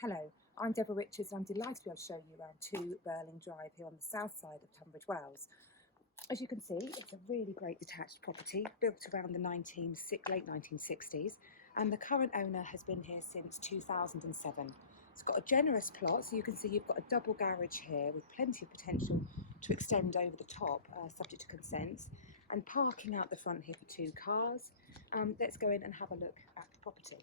Hello, I'm Deborah Richards and I'm delighted to be able to show you around 2 Birling Drive here on the south side of Tunbridge Wells. As you can see, it's a really great detached property built around the late 1960s, and the current owner has been here since 2007. It's got a generous plot, so you can see you've got a double garage here with plenty of potential to extend over the top, subject to consent, and parking out the front here for 2 cars. Let's go in and have a look at the property.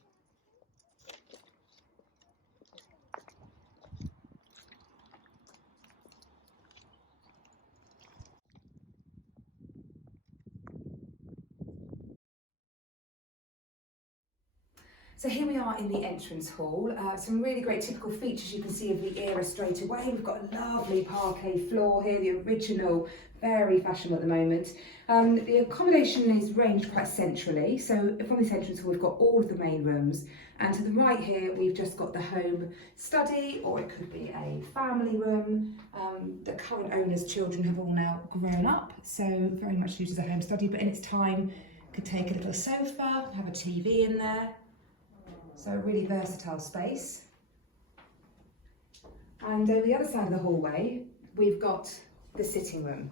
So here we are in the entrance hall. Some really great typical features you can see of the era straight away. We've got a lovely parquet floor here, the original, very fashionable at the moment. The accommodation is ranged quite centrally. So from this entrance hall, we've got all of the main rooms. And to the right here, we've just got the home study, or it could be a family room. The current owner's children have all now grown up, so very much used as a home study, but in its time, could take a little sofa, have a TV in there. So a really versatile space. And over the other side of the hallway, we've got the sitting room.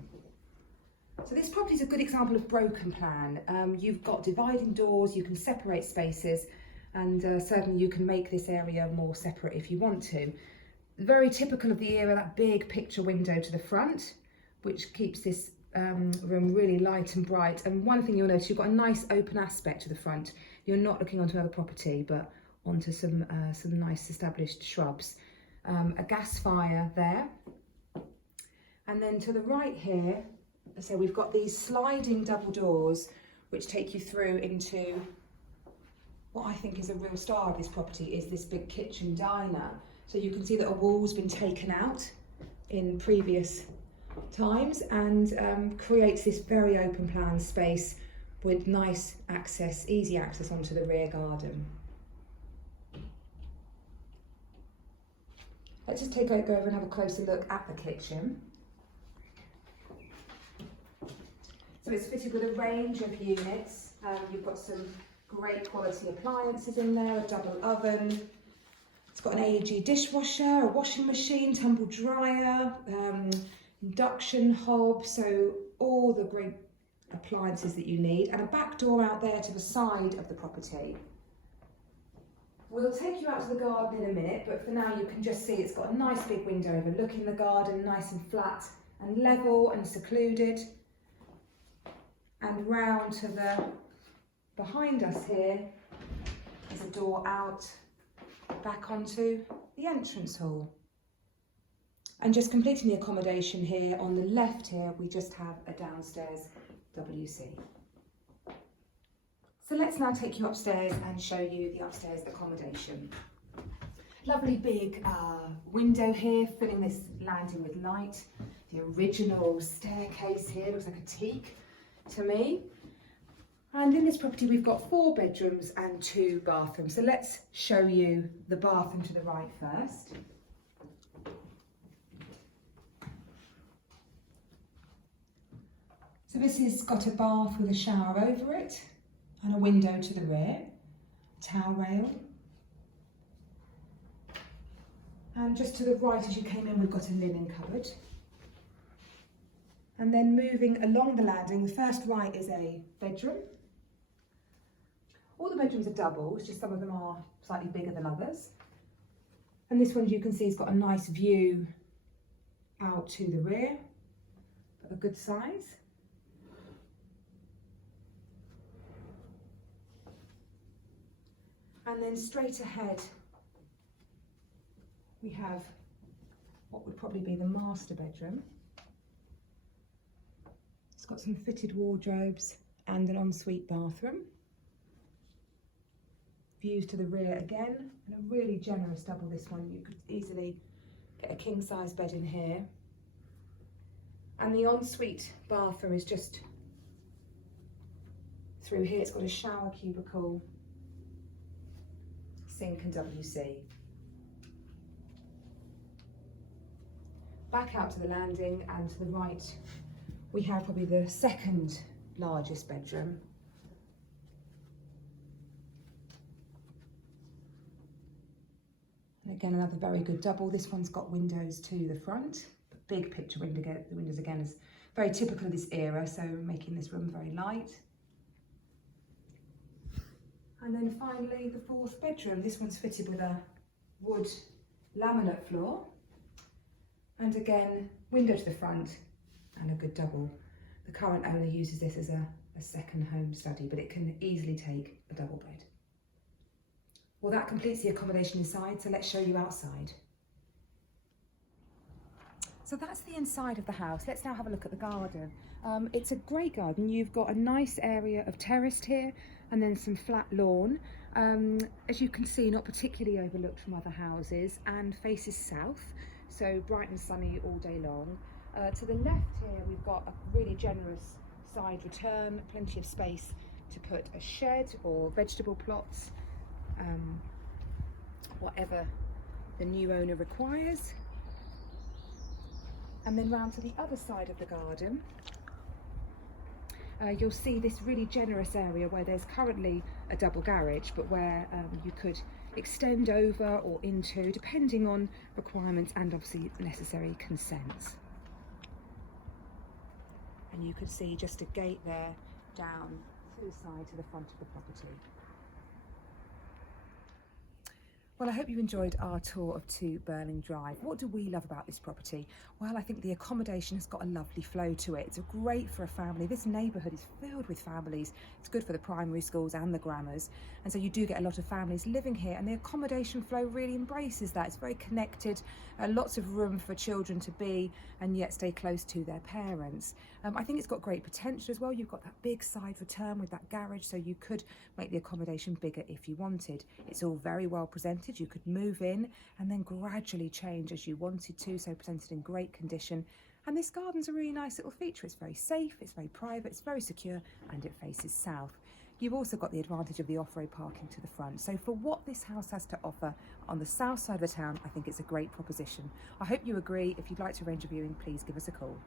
So this property is a good example of broken plan. You've got dividing doors, you can separate spaces, and certainly you can make this area more separate if you want to. Very typical of the era, that big picture window to the front, which keeps this room really light and bright. And one thing you'll notice, you've got a nice open aspect to the front. You're not looking onto another property, but onto some nice established shrubs. A gas fire there. And then to the right here, so we've got these sliding double doors, which take you through into what I think is a real star of this property, is this big kitchen diner. So you can see that a wall's been taken out in previous times and creates this very open plan space with nice access, easy access onto the rear garden. Let's just go over and have a closer look at the kitchen. So it's fitted with a range of units. You've got some great quality appliances in there, a double oven. It's got an AEG dishwasher, a washing machine, tumble dryer, induction hob, so all the great appliances that you need, and a back door out there to the side of the property. We'll take you out to the garden in a minute, but for now you can just see it's got a nice big window overlooking the garden, nice and flat and level and secluded. And round to the behind us here is a door out back onto the entrance hall. And just completing the accommodation here, on the left here, we just have a downstairs WC. So let's now take you upstairs and show you the upstairs accommodation. Lovely big window here, filling this landing with light. The original staircase here looks like a teak to me. And in this property we've got 4 bedrooms and 2 bathrooms. So let's show you the bathroom to the right first. So this has got a bath with a shower over it and a window to the rear, towel rail. And just to the right as you came in, we've got a linen cupboard. And then moving along the landing, the first right is a bedroom. All the bedrooms are doubles, just some of them are slightly bigger than others. And this one, you can see, has got a nice view out to the rear, a good size. And then straight ahead, we have what would probably be the master bedroom. It's got some fitted wardrobes and an ensuite bathroom. Views to the rear again, and a really generous double this one. You could easily get a king size bed in here. And the ensuite bathroom is just through here. It's got a shower cubicle, sink and WC. Back out to the landing, and to the right we have probably the second largest bedroom. again, another very good double. This one's got windows to the front, big picture window. The windows again is very typical of this era, so making this room very light. And then finally the fourth bedroom. This one's fitted with a wood laminate floor, and again window to the front and a good double. The current owner uses this as a second home study, but it can easily take a double bed. Well, that completes the accommodation inside, so let's show you outside. So that's the inside of the house. Let's now have a look at the garden. It's a great garden. You've got a nice area of terraced here and then some flat lawn. As you can see, not particularly overlooked from other houses and faces south, so bright and sunny all day long. To the left here, we've got a really generous side return, plenty of space to put a shed or vegetable plots, whatever the new owner requires. And then round to the other side of the garden, you'll see this really generous area where there's currently a double garage, but where you could extend over or into, depending on requirements and obviously necessary consents. And you could see just a gate there down to the side to the front of the property. Well, I hope you enjoyed our tour of 2 Birling Drive. What do we love about this property? Well, I think the accommodation has got a lovely flow to it. It's great for a family. This neighbourhood is filled with families. It's good for the primary schools and the grammars. And so you do get a lot of families living here, and the accommodation flow really embraces that. It's very connected, lots of room for children to be and yet stay close to their parents. I think it's got great potential as well. You've got that big side return with that garage, so you could make the accommodation bigger if you wanted. It's all very well presented. You could move in and then gradually change as you wanted to, so presented in great condition. And this garden's a really nice little feature. It's very safe, it's very private, it's very secure, and it faces south. You've also got the advantage of the off-road parking to the front. So for what this house has to offer on the south side of the town, I think it's a great proposition. I hope you agree. If you'd like to arrange a viewing, please give us a call.